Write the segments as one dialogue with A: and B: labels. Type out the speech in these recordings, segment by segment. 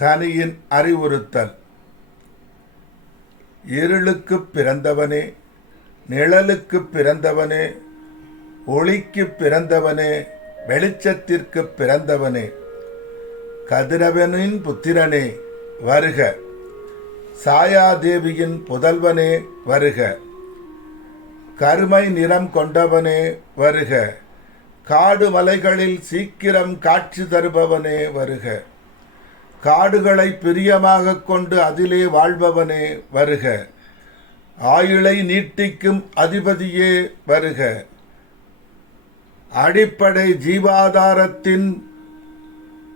A: சனியின் அறிவுறுத்தல். இருளுக்குப் பிறந்தவனே நிழலுக்குப் பிறந்தவனே ஒளிக்குப் பிறந்தவனே வெளிச்சத்திற்குப் பிறந்தவனே கதிரவனின் புத்திரனே வருக. சாயாதேவியின் புதல்வனே வருக. கருமை நிறம் கொண்டவனே வருக. காடு மலைகளில் சீக்கிரம் காட்சி தருபவனே வருக. காடுகளை பிரியமாக கொண்டு அதிலே வாழ்பவனே வருக. ஆயுளை நீட்டிக்கும் அதிபதியே வருக. அடிப்படை ஜீவாதாரத்தின்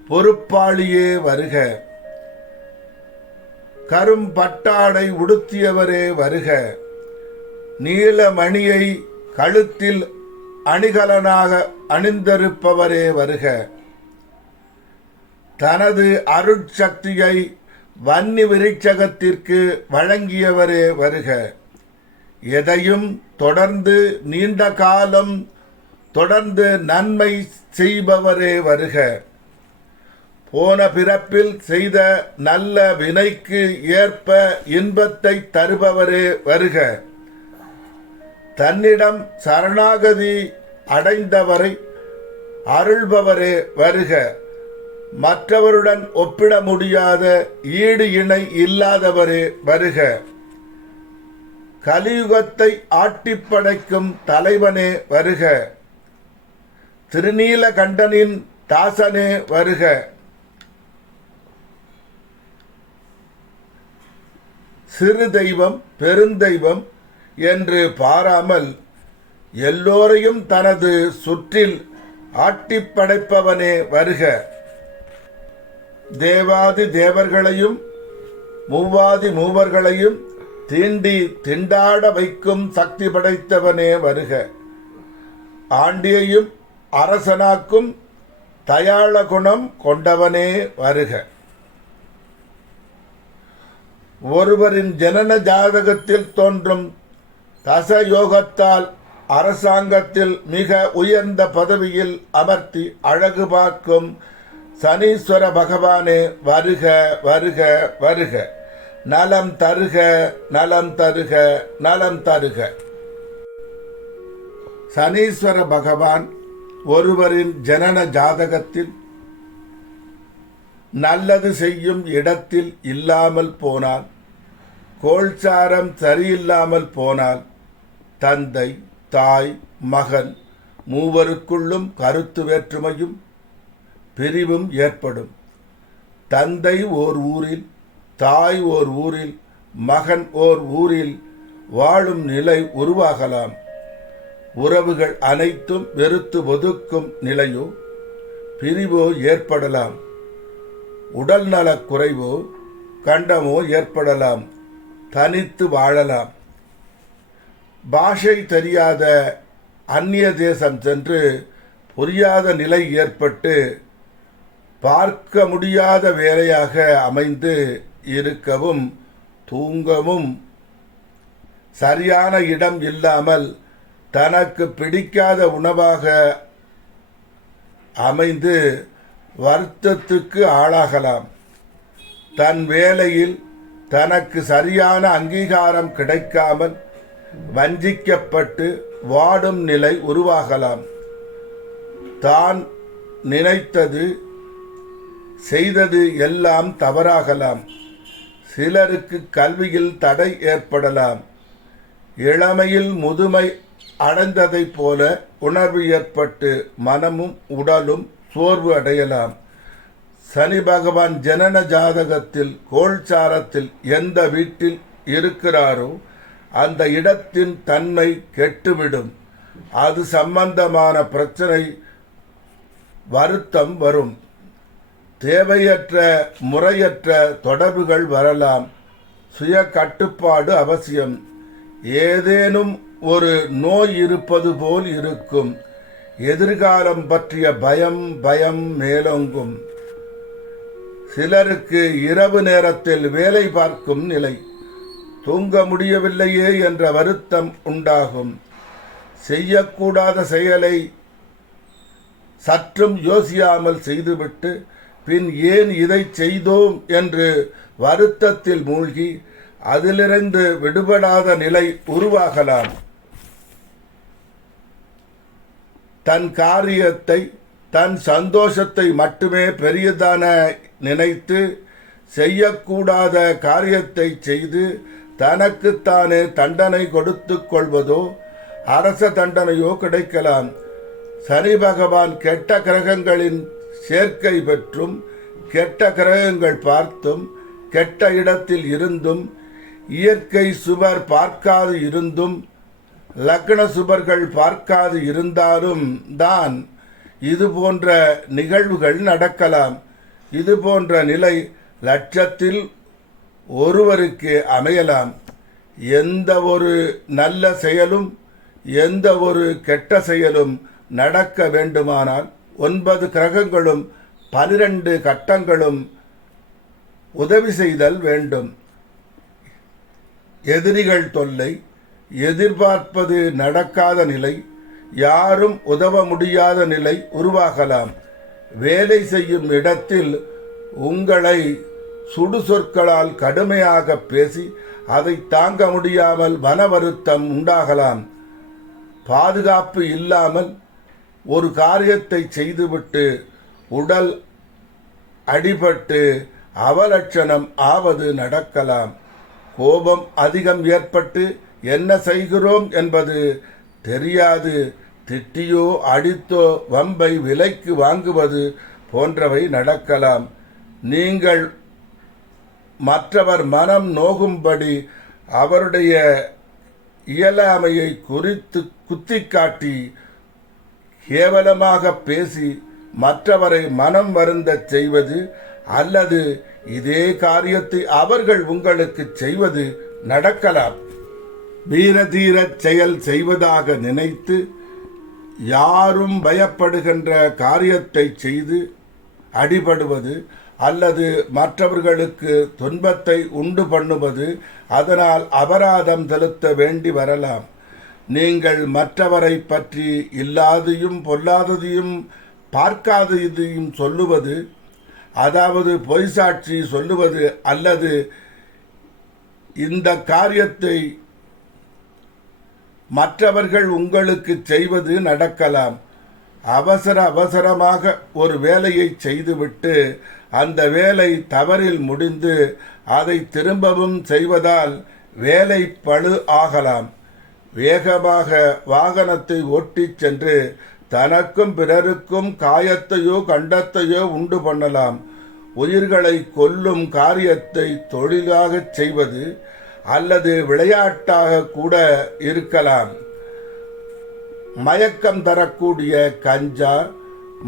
A: பொறுப்பாளியே வருக. கரும்பட்டாடை உடுத்தியவரே வருக. நீலமணியை கழுத்தில் அணிகலனாக அணிந்திருப்பவரே வருக. தனது அருட்சக்தியை வன்னி விருட்சகத்திற்கு வழங்கியவரே வருக. எதையும் தொடர்ந்து நீண்ட காலம் தொடர்ந்து நன்மை செய்பவரே வருக. போன பிறப்பில் செய்த நல்ல வினைக்கு ஏற்ப இன்பத்தை தருபவரே வருக. தன்னிடம் சரணாகதி அடைந்தவரை அருள்பவரே வருக. மற்றவருடன் ஒப்பிட முடியாத ஈடு இணை இல்லாதவரே வருக. கலியுகத்தை ஆட்டிப்படைக்கும் தலைவனே வருக. திருநீலகண்டனின் தாசனே வருக. சிறு தெய்வம் பெருந்தெய்வம் என்று பாராமல் எல்லோரையும் தனது சுற்றில் ஆட்டிப்படைப்பவனே வருக. தேவாதி தேவர்களையும் மூவாதி மூவர்களையும் தீண்டி திண்டாட வைக்கும் சக்தி படைத்தவனே வருக. ஆண்டியையும் அரசனாக்கும் தயாள குணம் கொண்டவனே வருக. ஒருவரின் ஜனன ஜாதகத்தில் தோன்றும் தசயோகத்தால் அரசாங்கத்தில் மிக உயர்ந்த பதவியில் அமர்த்தி அழகு பார்க்கும் சனீஸ்வர பகவானே வருக வருக வருக. நலம் தருக நலம் தருக நலம் தருக. சனீஸ்வர பகவான் ஒருவரின் ஜனன ஜாதகத்தில் நல்லது செய்யும் இடத்தில் இல்லாமல் போனால் கோல்சாரம் சரியில்லாமல் போனால் தந்தை தாய் மகன் மூவருக்குள்ளும் கருத்து வேற்றுமையும் பிரிவும் ஏற்படும். தந்தை ஓர் ஊரில் தாய் ஓர் ஊரில் மகன் ஓர் ஊரில் வாழும் நிலை உருவாகலாம். உறவுகள் அனைத்தும் வெறுத்து ஒதுக்கும் நிலையோ பிரிவோ ஏற்படலாம். உடல்நலக் குறைவோ கண்டமோ ஏற்படலாம். தனித்து வாழலாம். பாஷை தெரியாத அந்நிய தேசம் சென்று புரியாத நிலை ஏற்பட்டு பார்க்க முடியாத வேலையாக அமைந்து இருக்கவும் தூங்கவும் சரியான இடம் இல்லாமல் தனக்கு பிடிக்காத உணவாக அமைந்து வருத்தத்துக்கு ஆளாகலாம். தன் வேலையில் தனக்கு சரியான அங்கீகாரம் கிடைக்காமல் வஞ்சிக்கப்பட்டு வாடும் நிலை உருவாகலாம். தான் நினைத்தது செய்தது எல்லாம் தவறாகலாம். சிலருக்கு கல்வியில் தடை ஏற்படலாம். இளமையில் முதுமை அடைந்ததைப் போல உணர்வு ஏற்பட்டு மனமும் உடலும் சோர்வு அடையலாம். சனி பகவான் ஜனன ஜாதகத்தில் கோல்சாரத்தில் எந்த வீட்டில் இருக்கிறாரோ அந்த இடத்தின் தன்மை கெட்டுவிடும். அது சம்பந்தமான பிரச்சனை வருத்தம் வரும். தேவையற்ற முறையற்ற தொடர்புகள் வரலாம். சுய கட்டுப்பாடு அவசியம். ஏதேனும் ஒரு நோய் இருப்பது போல் இருக்கும். எதிர்காலம் பற்றிய பயம் பயம் மேலோங்கும். சிலருக்கு இரவு நேரத்தில் வேலை பார்க்கும் நிலை. தூங்க முடியவில்லையே என்ற வருத்தம் உண்டாகும். செய்யக்கூடாத செயலை சற்றும் யோசியாமல் செய்துவிட்டு பின் ஏன் இதை செய்தோம் என்று வருத்தத்தில் மூழ்கி அதிலிருந்து விடுபடாத நிலை உருவாகலாம். தன் காரியத்தை தன் சந்தோஷத்தை மட்டுமே பெரியதான நினைத்து செய்யக்கூடாத காரியத்தை செய்து தனக்குத்தானே தண்டனை கொடுத்து கொள்வதோ அரச தண்டனையோ கிடைக்கலாம். சனி பகவான் கெட்ட கிரகங்களின் சேர்க்கை பெற்றும் கெட்ட கிரகங்கள் பார்த்தும் கெட்ட இடத்தில் இருந்தும் இயற்கை சுவர் பார்க்காது இருந்தும் லக்ன சுபர்கள் பார்க்காது இருந்தாலும் தான் இது போன்ற நிகழ்வுகள் நடக்கலாம். இது போன்ற நிலை லட்சத்தில் ஒருவருக்கு அமையலாம். எந்த ஒரு நல்ல செயலும் எந்த ஒரு கெட்ட செயலும் நடக்க வேண்டுமானால் ஒன்பது கிரகங்களும் பனிரெண்டு கட்டங்களும் உதவி செய்தல் வேண்டும். எதிரிகள் தொல்லை எதிர்பார்ப்பது நடக்காத நிலை யாரும் உதவ முடியாத நிலை உருவாகலாம். வேலை செய்யும் இடத்தில் உங்களை சுடு சொற்களால் கடுமையாக பேசி அதை தாங்க முடியாமல் மன வருத்தம் உண்டாகலாம். பாதுகாப்பு இல்லாமல் ஒரு காரியத்தை செய்துவிட்டு உடல் அடிபட்டு அவலட்சணம் ஆவது நடக்கலாம். கோபம் அதிகம் ஏற்பட்டு என்ன செய்கிறோம் என்பது தெரியாது. திட்டியோ அடித்தோ வம்பை விலைக்கு வாங்குவது போன்றவை நடக்கலாம். நீங்கள் மற்றவர் மனம் நோகும்படி அவருடைய இயலாமையை குறித்து குத்திக்காட்டி கேவலமாக பேசி மற்றவரை மனம் வருந்தச் செய்வது அல்லது இதே காரியத்தை அவர்கள் உங்களுக்கு செய்வது நடக்கலாம். வீரதீரச் செயல் செய்வதாக நினைத்து யாரும் பயப்படுகின்ற காரியத்தை செய்து அடிபடுவது அல்லது மற்றவர்களுக்கு துன்பத்தை உண்டு பண்ணுவது அதனால் அபராதம் செலுத்த வேண்டி வரலாம். நீங்கள் மற்றவரை பற்றி இல்லாதையும் பொல்லாததையும் பார்க்காததையும் சொல்லுவது அதாவது பொய் சாட்சி சொல்லுவது அல்லது இந்த காரியத்தை மற்றவர்கள் உங்களுக்கு செய்வது நடக்கலாம். அவசர அவசரமாக ஒரு வேலையை செய்துவிட்டு அந்த வேலை தவறில் முடிந்து அதை திரும்பவும் செய்வதால் வேலை பழு ஆகலாம். வேகமாக வாகனத்தை ஓட்டிச் சென்று தனக்கும் பிறருக்கும் காயத்தையோ கண்டத்தையோ உண்டு பண்ணலாம். உயிர்களை கொல்லும் காரியத்தை தொழிலாகச் செய்வது அல்லது விளையாட்டாக கூட இருக்கலாம். மயக்கம் தரக்கூடிய கஞ்சா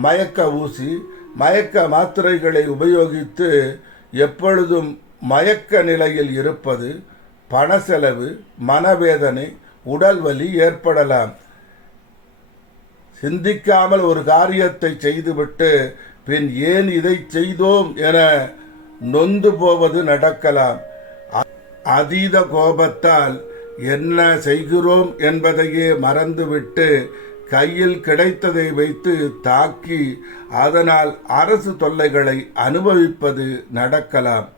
A: மயக்க ஊசி மயக்க மாத்திரைகளை உபயோகித்து எப்பொழுதும் மயக்க நிலையில் இருப்பது பண செலவு மனவேதனை உடல் வலி ஏற்படலாம். சிந்திக்காமல் ஒரு காரியத்தை செய்துவிட்டு பின் ஏன் இதை செய்தோம் என நொந்து போவது நடக்கலாம். அதீத கோபத்தால் என்ன செய்கிறோம் என்பதையே மறந்துவிட்டு கையில் கிடைத்ததை வைத்து தாக்கி அதனால் அரசு தொல்லைகளை அனுபவிப்பது நடக்கலாம்.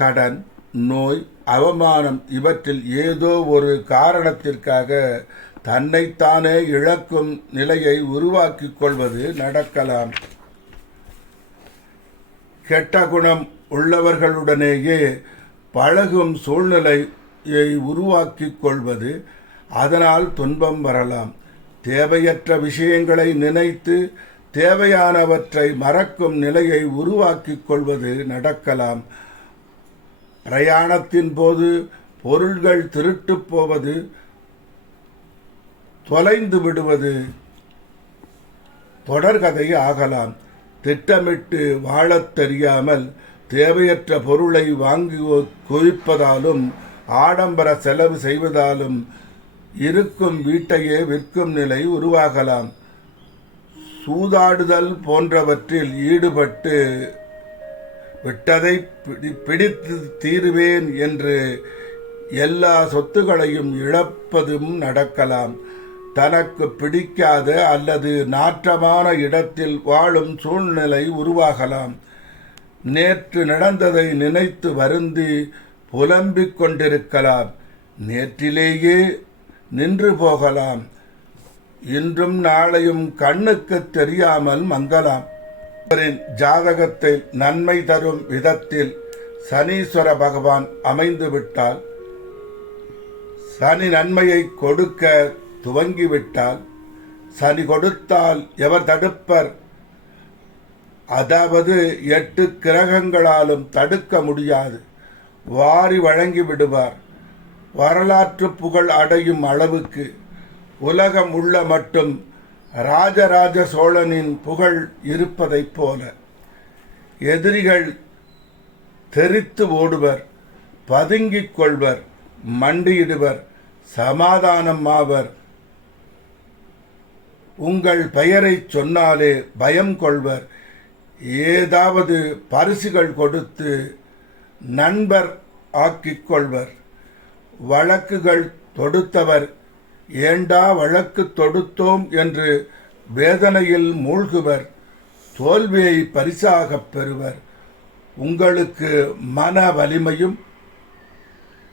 A: கடன் நோய் அவமானம் இவற்றில் ஏதோ ஒரு காரணத்திற்காக தன்னைத்தானே இழக்கும் நிலையை உருவாக்கிக் கொள்வது நடக்கலாம். கெட்ட குணம் உள்ளவர்களுடனேயே பழகும் சூழ்நிலையை உருவாக்கிக் கொள்வது அதனால் துன்பம் வரலாம். தேவையற்ற விஷயங்களை நினைத்து தேவையானவற்றை மறக்கும் நிலையை உருவாக்கிக் கொள்வது நடக்கலாம். பிரயாணத்தின் போது பொருள்கள் திருட்டுப் போவது தொலைந்து விடுவது தொடர்கதை ஆகலாம். திட்டமிட்டு வாழத் தெரியாமல் தேவையற்ற பொருளை வாங்கி குவிப்பதாலும் ஆடம்பர செலவு செய்வதாலும் இருக்கும் வீட்டையே விற்கும் நிலை உருவாகலாம். சூதாடுதல் போன்றவற்றில் ஈடுபட்டு விட்டதை பிடி பிடித்து தீருவேன் என்று எல்லா சொத்துக்களையும் இழப்பதும் நடக்கலாம். தனக்கு பிடிக்காத அல்லது நாற்றமான இடத்தில் வாழும் சூழ்நிலை உருவாகலாம். நேற்று நடந்ததை நினைத்து வருந்தி புலம்பிக் கொண்டிருக்கலாம். நேற்றிலேயே நின்று போகலாம். இன்றும் நாளையும் கண்ணுக்கு தெரியாமல் மங்கலாம். அவரின் ஜாதகத்தை நன்மை தரும் விதத்தில் சனீஸ்வர பகவான் அமைந்துவிட்டால் சனி நன்மையை கொடுக்க துவங்கிவிட்டால் சனி கொடுத்தால் எவர் தடுப்பர்? அதாவது எட்டு கிரகங்களாலும் தடுக்க முடியாது. வாரி வழங்கி விடுவார். வரலாற்று புகழ் அடையும் அளவுக்கு உலகம் உள்ள மட்டும் ராஜராஜ சோழனின் புகழ் இருப்பதைப் போல எதிரிகள் தெரித்து ஓடுவர் பதுங்கிக் கொள்வர் மண்டியிடுவர் சமாதானம் ஆவர். உங்கள் பெயரை சொன்னாலே பயம் கொள்வர். ஏதாவது பரிசுகள் கொடுத்து நண்பர் ஆக்கிக் கொள்வர். வழக்குகள் தொடுத்தவர் ஏண்டா வழக்கு தொடுத்தோம் என்று வேதனையில் மூழ்குவர் தோல்வியை பரிசாகப் பெறுவர். உங்களுக்கு மன வலிமையும்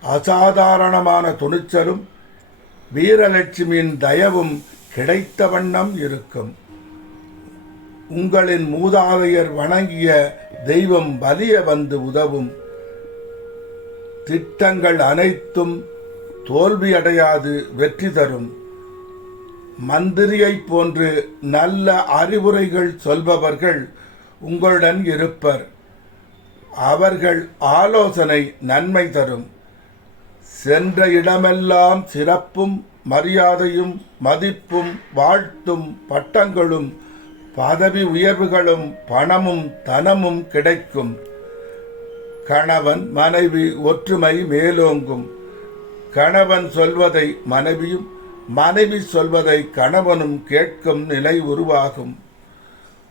A: அசாதாரணமான துணிச்சலும் வீரலட்சுமியின் தயவும் கிடைத்த வண்ணம் இருக்கும். உங்களின் மூதாதையர் வணங்கிய தெய்வம் வலிய வந்து உதவும். திட்டங்கள் அனைத்தும் தோல்வியடையாது வெற்றி தரும். மந்திரியைப் போன்று நல்ல அறிவுரைகள் சொல்பவர்கள் உங்களுடன் இருப்பர். அவர்கள் ஆலோசனை நன்மை தரும். சென்ற இடமெல்லாம் சிறப்பும் மரியாதையும் மதிப்பும் வாழ்த்தும் பட்டங்களும் பதவி உயர்வுகளும் பணமும் தனமும் கிடைக்கும். கணவன் மனைவி ஒற்றுமை மேலோங்கும். கணவன் சொல்வதை மனைவியும் மனைவி சொல்வதை கணவனும் கேட்கும் நிலை உருவாகும்.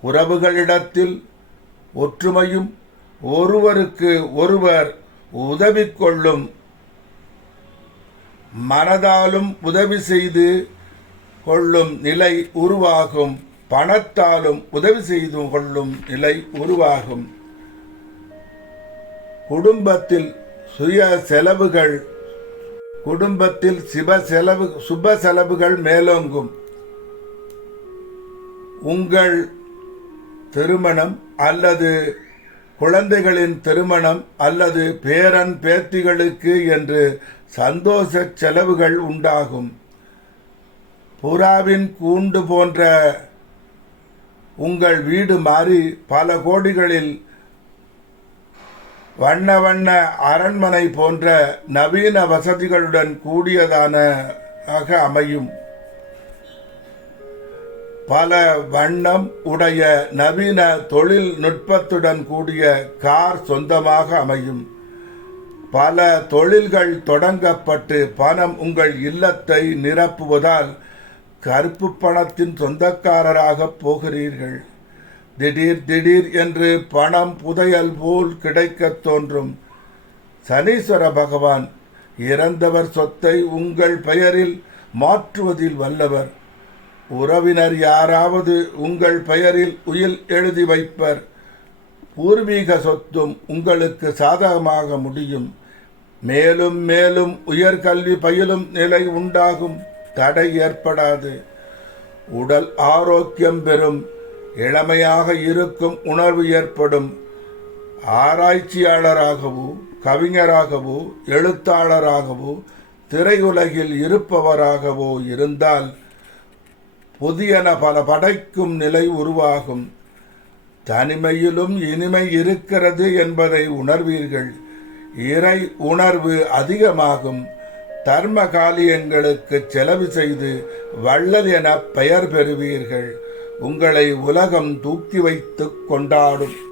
A: உறவுகளிடத்தில் ஒற்றுமையும் ஒருவருக்கு ஒருவர் உதவி கொள்ளும் மனதாலும் உதவி செய்து கொள்ளும் நிலை உருவாகும். பணத்தாலும் உதவி செய்து கொள்ளும் நிலை உருவாகும். குடும்பத்தில் சுய செலவுகள் குடும்பத்தில் சிவ செலவு சுப செலவுகள் மேலோங்கும். உங்கள் திருமணம் அல்லது குழந்தைகளின் திருமணம் அல்லது பேரன் பேத்திகளுக்கு என்று சந்தோஷ செலவுகள் உண்டாகும். புறாவின் கூண்டு போன்ற உங்கள் வீடு மாறி பல கோடிகளில் வண்ண வண்ண அரண்மனை போன்ற நவீன வசதிகளுடன் கூடியதான ஆக அமையும். பல வண்ணம் உடைய நவீன தொழில்நுட்பத்துடன் கூடிய கார் சொந்தமாக அமையும். பல தொழில்கள் தொடங்கப்பட்டு பணம் உங்கள் இல்லத்தை நிரப்புவதால் கருப்பு பணத்தின் சொந்தக்காரராக போகிறீர்கள். திடீர் திடீர் என்று பணம் புதையல் போல் கிடைக்கத் தோன்றும். சனீஸ்வர பகவான் இறந்தவர் சொத்தை உங்கள் பெயரில் மாற்றுவதில் வல்லவர். உறவினர் யாராவது உங்கள் பெயரில் உயில் எழுதி வைப்பர். பூர்வீக சொத்தும் உங்களுக்கு சாதகமாக முடியும். மேலும் மேலும் உயர்கல்வி பயிலும் நிலை உண்டாகும். தடை ஏற்படாது. உடல் ஆரோக்கியம் பெறும். இளமையாக இருக்கும் உணர்வு ஏற்படும் ஆராய்ச்சியாளராகவோ கவிஞராகவோ எழுத்தாளராகவோ திரையுலகில் இருப்பவராகவோ இருந்தால் புதியன பல படைக்கும் நிலை உருவாகும். தனிமையிலும் இனிமை இருக்கிறது என்பதை உணர்வீர்கள். இறை உணர்வு அதிகமாகும். தர்ம காலியங்களுக்கு செலவு செய்து வள்ளல் என பெயர் பெறுவீர்கள். உங்களை உலகம் தூக்கி வைத்து கொண்டாடும்.